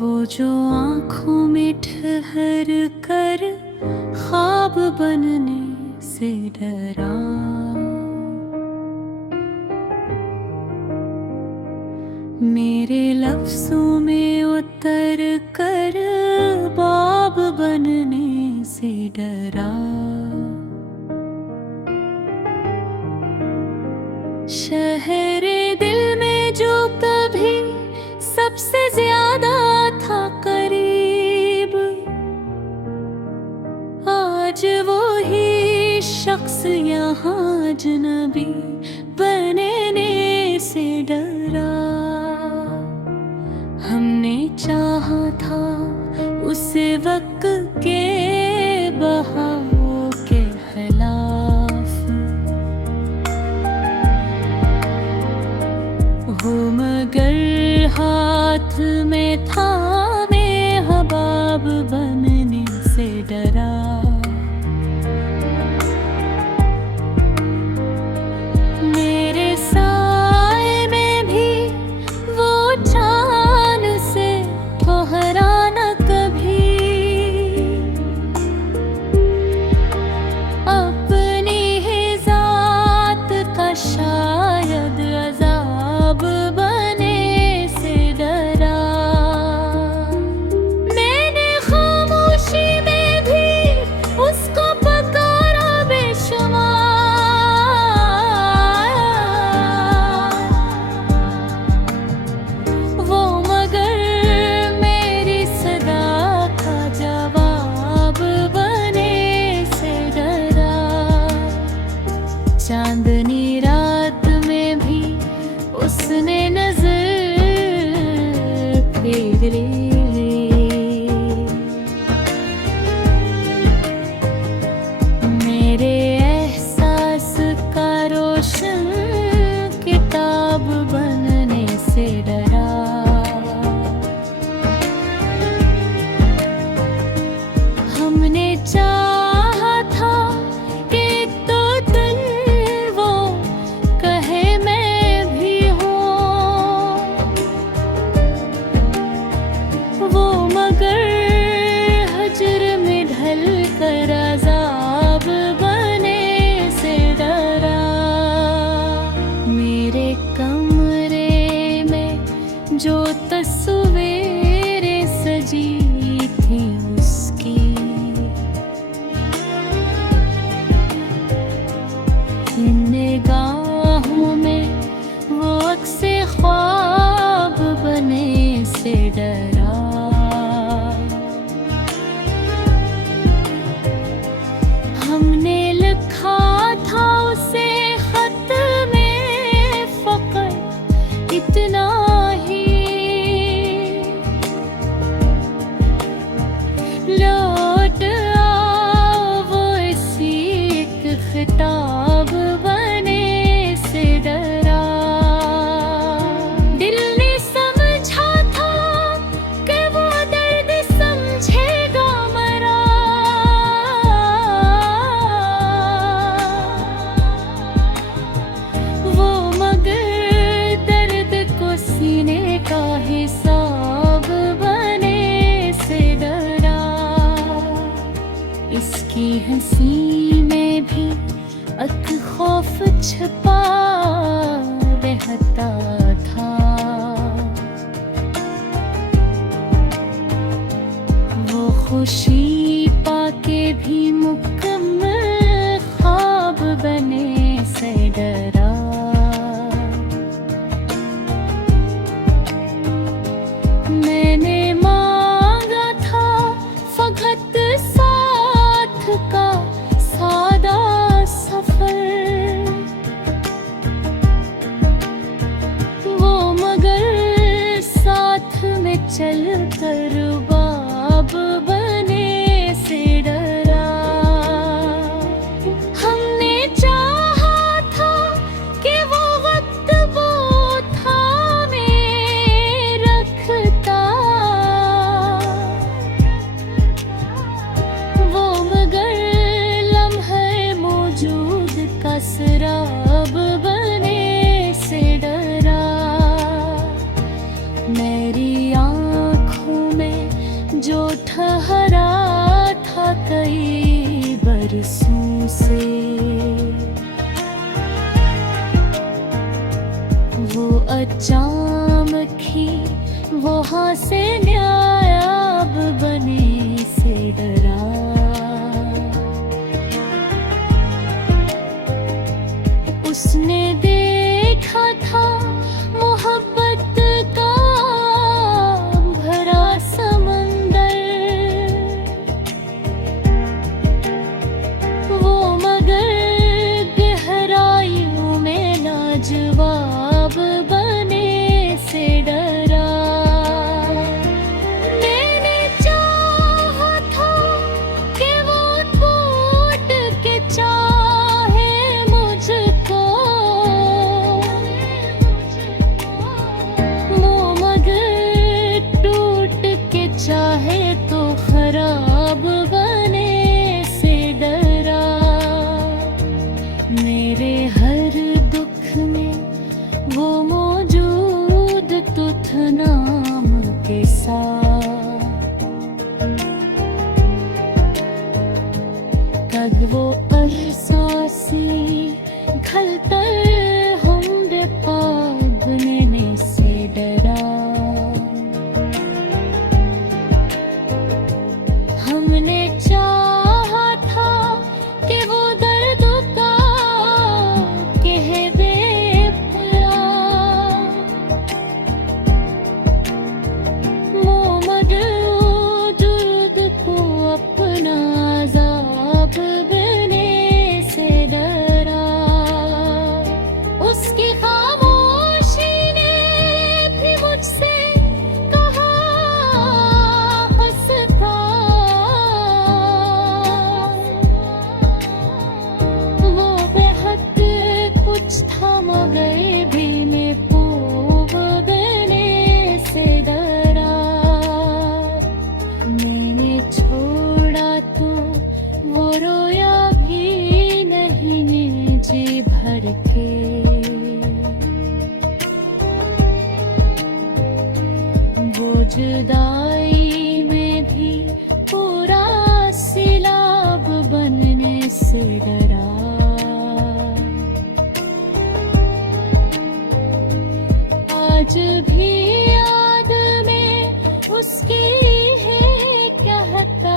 वो जो आँखों में ठहर कर ख्वाब बनने से डरा, मेरे लफ्ज़ों में उतर कर बाब बनने से डरा। शहरे दिल में जो कभी सबसे ज्यादा था करीब, आज वो ही शख्स यहाँ अजनबी बनने से डरा। हमने चाहा था उसे वक्त के बहाव के खिलाफ हो, मगर हाथ में थामे हबाब बनने से डरा। मेरे साए में भी वो चांद से ठहरा न कभी, अपनी ही जात का शायद अजाब बने से डरा। मैंने खामोशी में भी उसको पुकारा बेशुमार, वो मगर मेरी सदा का जवाब बने से डरा। चांदनी रात में भी उसने नजर फेर ली, मेरे एहसास का रोशन किताब बनने से डरा। हमने चाहा था कि तो दिन वो कहे मैं भी हूँ, वो मगर हजर में ढल कर अजाब बने से डरा। मेरे कमरे में जो तस्वीरें सजी थी उसकी, इन निगाहों में वो अक्से ख्वाब बने से डरा। हमने लिखा था उसे खत में फकत इतना ही, लौट आओ वो इसी एक खिताब बने से डरा। दिल ने समझा था कि वो दर्द समझेगा मरा, वो मगर दर्द को सीने का हिसाब बने से डरा। इसकी हंसी में भी अक खौफ छिपा रहता था, वो खुशी पाके भी मुकम्मल ख्वाब बने से डरा। मैंने मांगा था फकत साथ का सादा सफर, वो मगर साथ में चल कर बाब बने वहाँ से नायाब बने से डरा। उसने देखा था मोहब्बत का भरा समंदर, वो मगर गहराइयों में लाजवाब बने से डरा। मैंने चाहा था कि वो टूट के चाहे मुझको, वो मगर टूट के चाहे तो खराब बने से डरा। मेरे हर दुख में वो मौजूद तुथ नाम के साथ। कद वो एहसासी खलतर हमरे पाप बनने से डरा। हमने चाहा था कि वो दर्द का कह बेपरा, मोहम्मद वजूद को अपना अज़ाब बने से डरा। उसकी खामोशी ने भी मुझसे कहा हंसता, वो बेहद कुछ था मगर भी मैं पूब बने से डरा। मैंने छोड़ा तो वो रोया भी नहीं जी भर के। वो जुदाई में भी पूरा सिलाब बनने से डरा। आज भी याद में उसकी है कहता।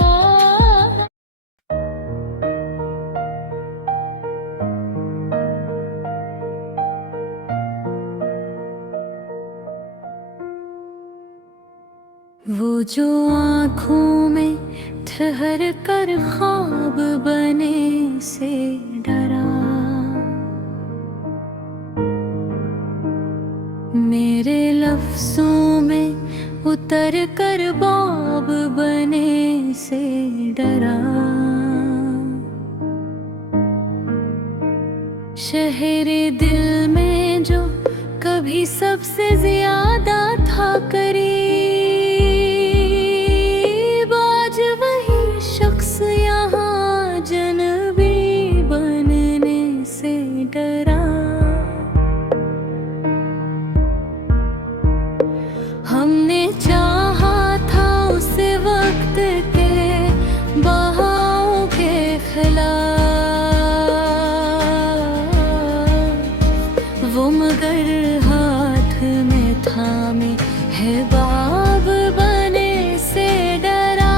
वो जो आँखों में ठहर कर ख्वाब बने से डरा। मेरे लफ्ज़ों में उतर कर बाब बने से डरा। शहरे दिल में जो कभी सबसे ज्यादा था करीब, आज वही शख्स यहाँ जनबी बनने से डरा। हमने चाहा था उस वक्त के बहाव के खिलाफ, वो मगर हाथ में थामे है बाब बने से डरा।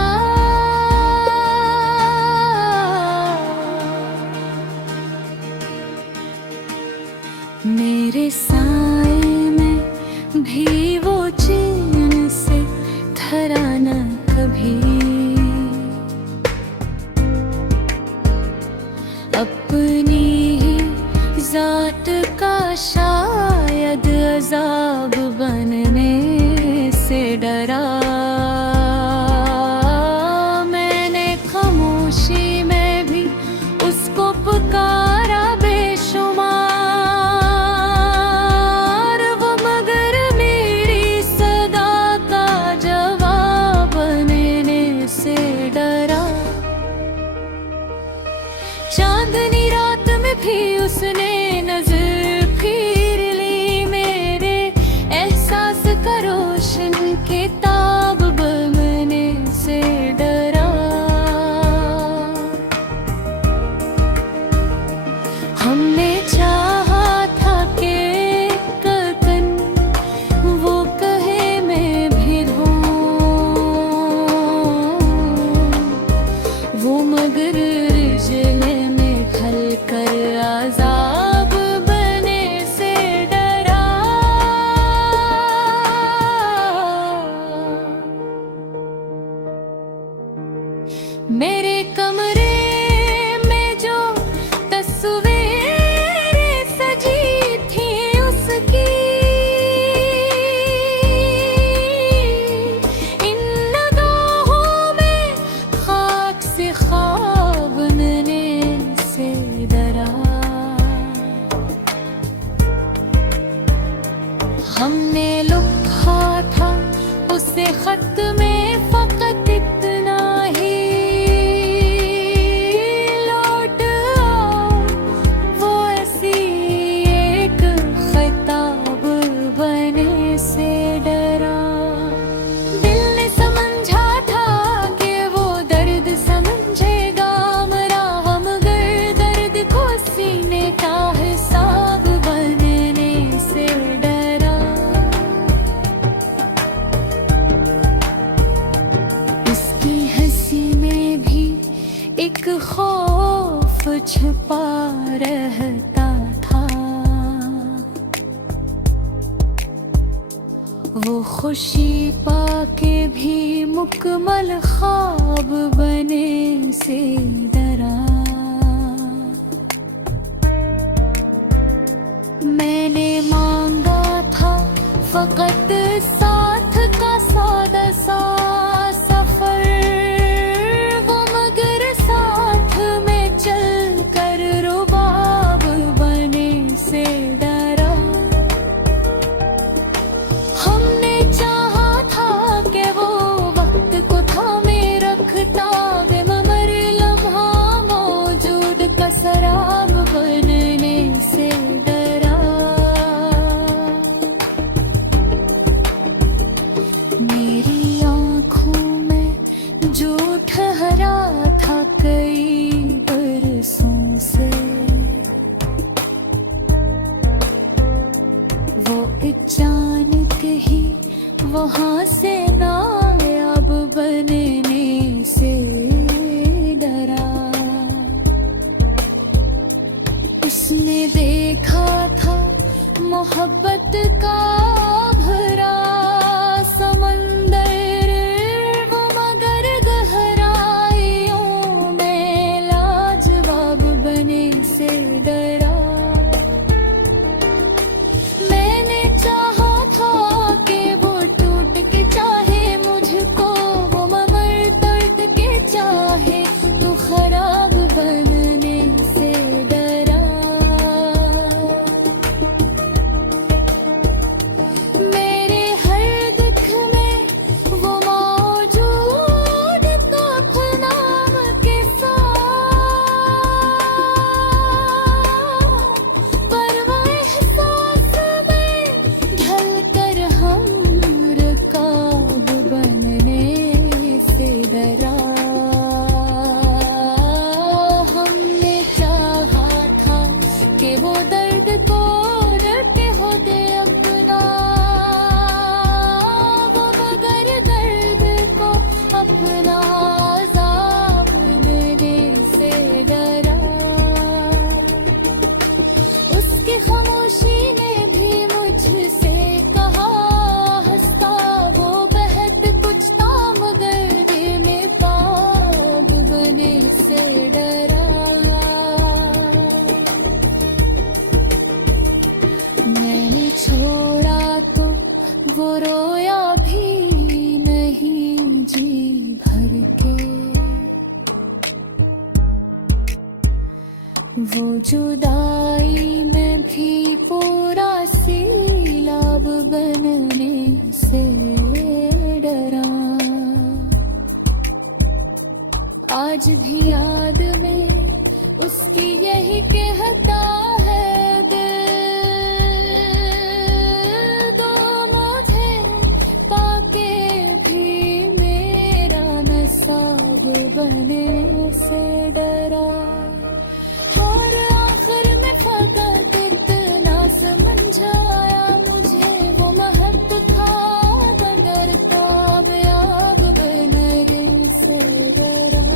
मेरे साए में भी वो चैन से धरा न कभी, अपनी ही जात का शायद अज़ाब बनने से डरा। मैंने खामोशी में भी उसको पुकारा बेशुमार, वो मगर मेरी सदा का जवाब बनने से डरा। चांदनी रात में भी उसने नजर फिर ली, मेरे एहसास का रोशन के वो मगर रिश्ते में खल कर अज़ाब बने से डरा। मेरे कमरे में जो तस्वीरें सजी थी उसकी, इन निगाहों में खाक से ख्वाब बनने से डरा। हमने लिखा था उसे खत में फकत इतना ही, लौट आओ वो ऐसी एक खिताब बने से डरा। दिल ने समझा था कि वो दर्द समझेगा मरा, हम गर दर्द को सीने का हिसाब बनने से डरा। उसकी हंसी में भी एक खौफ छुपा रहता था, वो खुशी पाके भी मुकम्मल ख्वाब बने से डरा। मैंने मांगा था फकत साथ का सादा सा सफर, वो मगर साथ में चल कर रुबाब बने से डरा। हमने चाहा था कि वो वक्त को थामे रखता, वे मगर लम्हा मौजूद का सराब बनने से डरा। मेरी आँखों में जो ठहरा था कई बरसों से, वो अचानक ही वहाँ से नायाब बनने से डरा। उसने देखा था मोहब्बत का भरा समंदर, वो मगर गहराइयों में लाजवाब बने से डरा। मैंने चाहा था कि वो टूट के चाहे मुझको, वो मगर दर्द के चाहे तो खराब बनने से डरा। मेरे हर दुख में वो मौजूद था खुनाम के साथ, पर वो एहसास में ढल कर हम रकाब बनने से डरा। हमने चाहा था कि वो दर्द को रटे हो दे अपना, वो मगर दर्द को अपना अज़ाब देने से डरा। उसकी खामोशी ने भी मुझसे कहा हंसता, वो बहत कुछ था मगर दिल में पाप बने से डरा। मैंने छोड़ा तो वो रोया भी नहीं जी भर के, वो जुदाई में भी पूरा सीलाब बनने से डरा। आज भी याद में उसकी यही कहता है दिल, दो मुझे पाके भी मेरा नसाब बने से डरा। और आखिर में फकत इतना समझाया मुझे, वो महक था मगर ताब याब बनने से डरा।